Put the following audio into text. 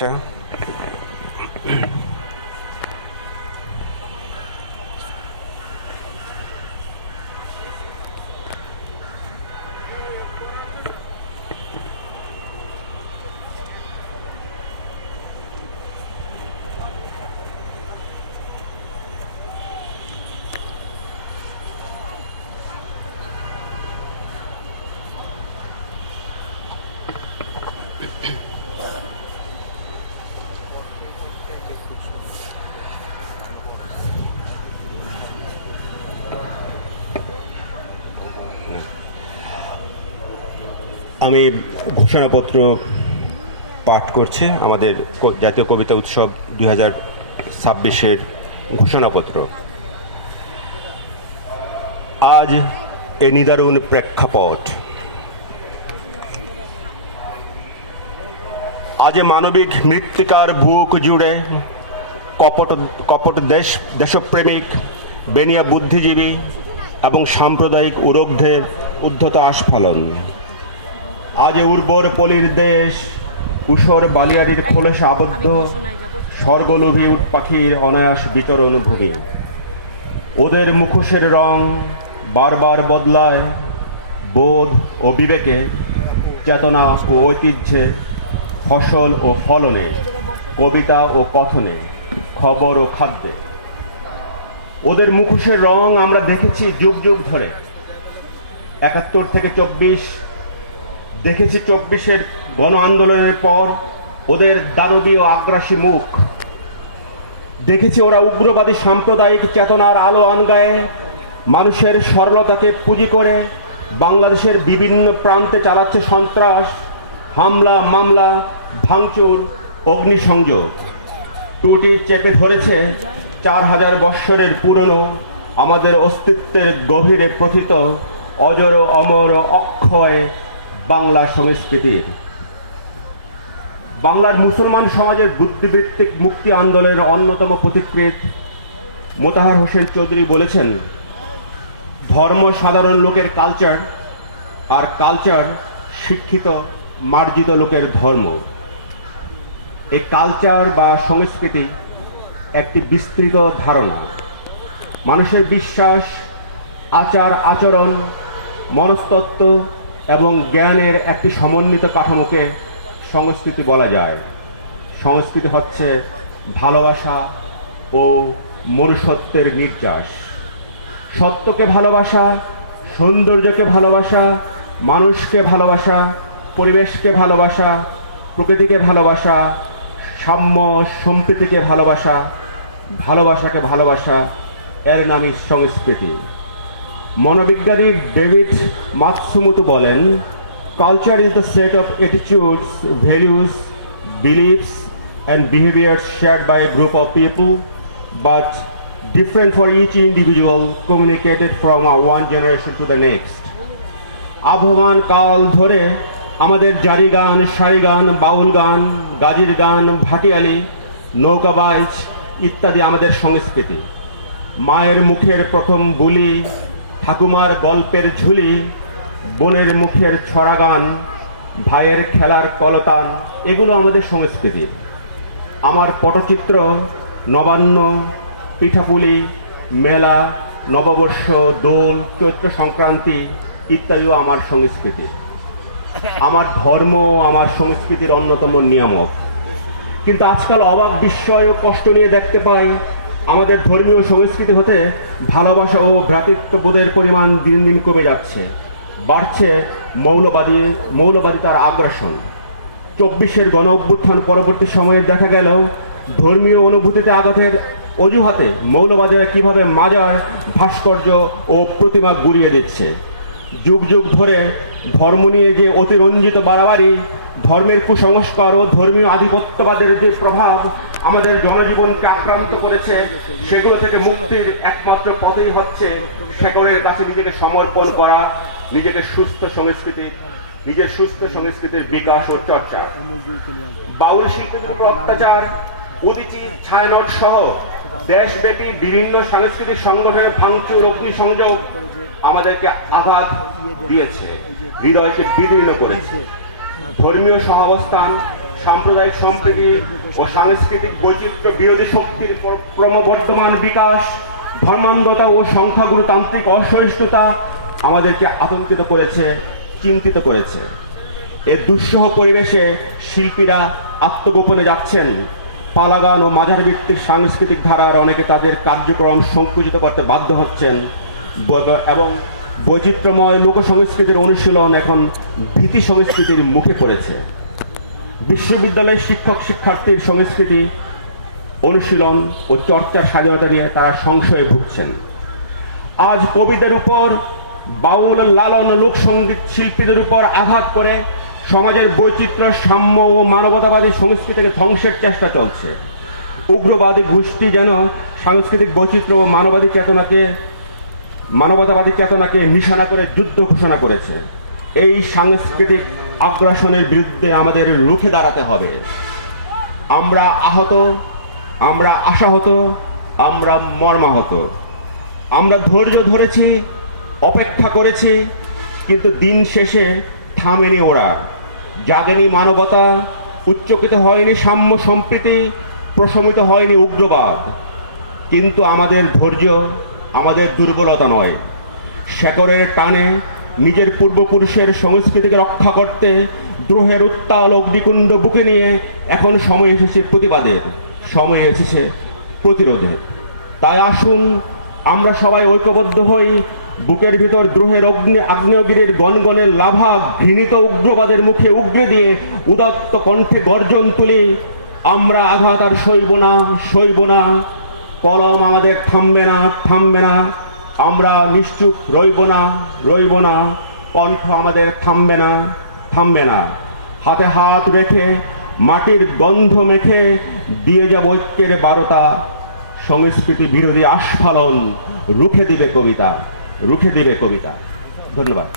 আচ্ছা, আমি ঘোষণাপত্র পাঠ করছি। আমাদের জাতীয় কবিতা উৎসব 2026-এর ঘোষণাপত্র। আজ এ নিদারুণ প্রেক্ষাপট, আজ মানবিক মৃত্তিকার বুক জুড়ে কপট দেশপ্রেমিক বেনিয়া বুদ্ধিজীবী এবং সাম্প্রদায়িক উরগ্ধের উদ্ধত আস্ফালন। আজ উর্বর পলির দেশ ঊষর বালিয়াড়ির খোলসে আবদ্ধ স্বর্গলোভী উট পাখির অনায়াস বিচরণ ভূমি। ওদের মুখোশের রং বারবার বদলায় বোধ ও বিবেকে, চেতনা ও ঐতিহ্যে, ফসল ও ফলনে, কবিতা ও কথনে, খবর ও খাদ্যে। ওদের মুখোশের রং আমরা দেখেছি যুগ যুগ ধরে। ৭১ থেকে ২৪ দেখেছি, ২৪-এর গণ আন্দোলনের পর ওদের দানবীয় আগ্রাসী মুখ দেখেছি। ওরা উগ্রবাদী সাম্প্রদায়িক চেতনার আলো আনগায়ে মানুষের সরলতাকে পুঁজি করে বাংলাদেশের বিভিন্ন প্রান্তে চালাচ্ছে সন্ত্রাস, হামলা, মামলা, ভাঙচুর, অগ্নিসংযোগ। টুটি চেপে ধরেছে ৪,০০০ বৎসরের পুরনো আমাদের অস্তিত্বের গভীরে প্রথিত অজর অমর অক্ষয় বাংলা সংস্কৃতির। বাংলার মুসলমান সমাজের বুদ্ধিবৃত্তিক মুক্তি আন্দোলনের অন্যতম পথিকৃৎ মোতাহার হোসেন চৌধুরী বলেছেন, ধর্ম সাধারণ লোকের কালচার, আর কালচার শিক্ষিত মার্জিত লোকের ধর্ম। এই কালচার বা সংস্কৃতি একটি বিস্তৃত ধারণা, মানুষের বিশ্বাস, আচার আচরণ, মনস্তত্ত্ব এবং জ্ঞানের একটি সমন্বিত কাঠামোকে সংস্কৃতি বলা যায়। সংস্কৃতি হচ্ছে ভালোবাসা ও মনুষ্যত্বের নির্যাস। সত্যকে ভালোবাসা, সৌন্দর্যকে ভালোবাসা, মানুষকে ভালোবাসা, পরিবেশকে ভালোবাসা, প্রকৃতিকে ভালোবাসা, সাম্য সম্প্রীতিকে ভালোবাসা, ভালোবাসাকে ভালোবাসা, এর নামই সংস্কৃতি। মনোবিজ্ঞানী ডেভিড মাতসুমোতো বলেন, culture is the set of attitudes, values, beliefs and behaviours shared by a group of people but different for each individual, communicated from one generation to the next. আবহমান কাল ধরে আমাদের জারি গান, সারি গান, বাউল গান, গাজির গান, ভাটিয়ালি, নৌকাবাজ ইত্যাদি আমাদের সংস্কৃতি। মায়ের মুখের প্রথম বুলি, ঠাকুমার গল্পের ঝুলি, বোনের মুখের ছড়া গান, ভাইয়ের খেলার কলতান, এগুলো আমাদের সংস্কৃতি। আমার পটচিত্র, নবান্ন, পিঠাপুলি, মেলা, নববর্ষ, দোল, চৈত্র সংক্রান্তি ইত্যাদিও আমার সংস্কৃতি। আমার ধর্ম আমার সংস্কৃতির অন্যতম নিয়ামক। কিন্তু আজকাল অবাক বিস্ময় ও কষ্ট নিয়ে দেখতে পাই, আমাদের ধর্মীয় সংস্কৃতি হতে ভালোবাসা ও ভ্রাতৃত্ববোধের পরিমাণ দিন দিন কমে যাচ্ছে। বাড়ছে মৌলবাদিতার আগ্রাসন। ২৪-এর গণ অভ্যুত্থান পরবর্তী সময়ে দেখা গেল, ধর্মীয় অনুভূতিতে আঘাতের অজুহাতে মৌলবাদীরা কিভাবে মাজার, ভাস্কর্য ও প্রতিমা গুড়িয়ে দিচ্ছে। যুগ যুগ ধরে ধর্ম নিয়ে যে অতিরঞ্জিত বাড়াবাড়ি, ধর্মের কুসংস্কার ও ধর্মীয় আধিপত্যবাদের যে প্রভাব আমাদের জনজীবনকে আক্রান্ত করেছে, সেগুলো থেকে মুক্তির একমাত্র পথই হচ্ছে শেকড়ের কাছে নিজেকে সমর্পণ করা, নিজের সুস্থ সংস্কৃতির বিকাশ ও চর্চা। বাউল শিল্পীদের উপর অত্যাচার, উদীচী, ছায়ানট সহ দেশব্যাপী বিভিন্ন সাংস্কৃতিক সংগঠনের ভাঙচুর, অগ্নিসংযোগ আমাদেরকে আঘাত দিয়েছে, হৃদয়কে বিদীর্ণ করেছে। ধর্মীয় সহাবস্থান, সাম্প্রদায়িক সম্প্রীতি ও সাংস্কৃতিক বৈচিত্র্য বিরোধী শক্তির ক্রমবর্ধমান বিকাশ, ধর্মান্ধতা ও সংখ্যাগুরুতান্ত্রিক অসহিষ্ণুতা আমাদেরকে আতঙ্কিত করেছে, চিন্তিত করেছে। এ দুঃসহ পরিবেশে শিল্পীরা আত্মগোপনে যাচ্ছেন। পালাগান ও মাজার ভিত্তিক সাংস্কৃতিক ধারার অনেকে তাদের কার্যক্রম সংকুচিত করতে বাধ্য হচ্ছেন এবং বৈচিত্র্যময় লোকসংস্কৃতির অনুশীলন এখন ভীতি সংস্কৃতির মুখে পড়েছে। বিশ্ববিদ্যালয়ের শিক্ষক শিক্ষার্থীর সংস্কৃতি অনুশীলন ও চর্চার স্বাধীনতা নিয়ে তারা সংশয়ে ভুগছেন। আজ কবিদের উপর, বাউল, লালন, লোকসঙ্গীত শিল্পীদের উপর আঘাত করে সমাজের বৈচিত্র্য, সাম্য ও মানবতাবাদী সংস্কৃতিকে ধ্বংসের চেষ্টা চলছে। উগ্রবাদী গোষ্ঠী যেন সাংস্কৃতিক বৈচিত্র্য ও মানবতাবাদী চেতনাকে নিশানা করে যুদ্ধ ঘোষণা করেছে। এই সাংস্কৃতিক আগ্রাসনের বিরুদ্ধে আমাদের রুখে দাঁড়াতে হবে। আমরা আহত, আমরা আশাহত, আমরা মর্মাহত। আমরা ধৈর্য ধরেছি, অপেক্ষা করেছি, কিন্তু দিন শেষে থামেনি ওরা। জাগেনি মানবতা, উচ্চকিত হয়নি সাম্য সম্প্রীতি, প্রশমিত হয়নি উগ্রবাদ। কিন্তু আমাদের ধৈর্য আমাদের দুর্বলতা নয়। শেকড়ের টানে নিজের পূর্বপুরুষের সংস্কৃতিকে রক্ষা করতে দ্রোহের উত্তাল অগ্নিকুণ্ড বুকে নিয়ে এখন সময় এসেছে প্রতিবাদের, সময় এসেছে প্রতিরোধের। তাই আসুন আমরা সবাই ঐক্যবদ্ধ হই, বুকের ভিতর দ্রোহের আগ্নেয়গিরির গনগনে লাভা ঘৃণিত উগ্রবাদের মুখে উগরে দিয়ে উদাত্ত কণ্ঠে গর্জন তুলি। আমরা আঘাত আর সইব না, সইব না। কলম আমাদের থামবে না, থামবে না। আমরা নিশ্চুপ রইব না, রইব না। কণ্ঠ আমাদের থামবে না, থামবে না। হাতে হাত রেখে মাটির গন্ধ মেখে দিয়ে যাব ঐক্যের বারতা। সংস্কৃতি বিরোধী আস্ফালন রুখে দিবে কবিতা, রুখে দিবে কবিতা। ধন্যবাদ।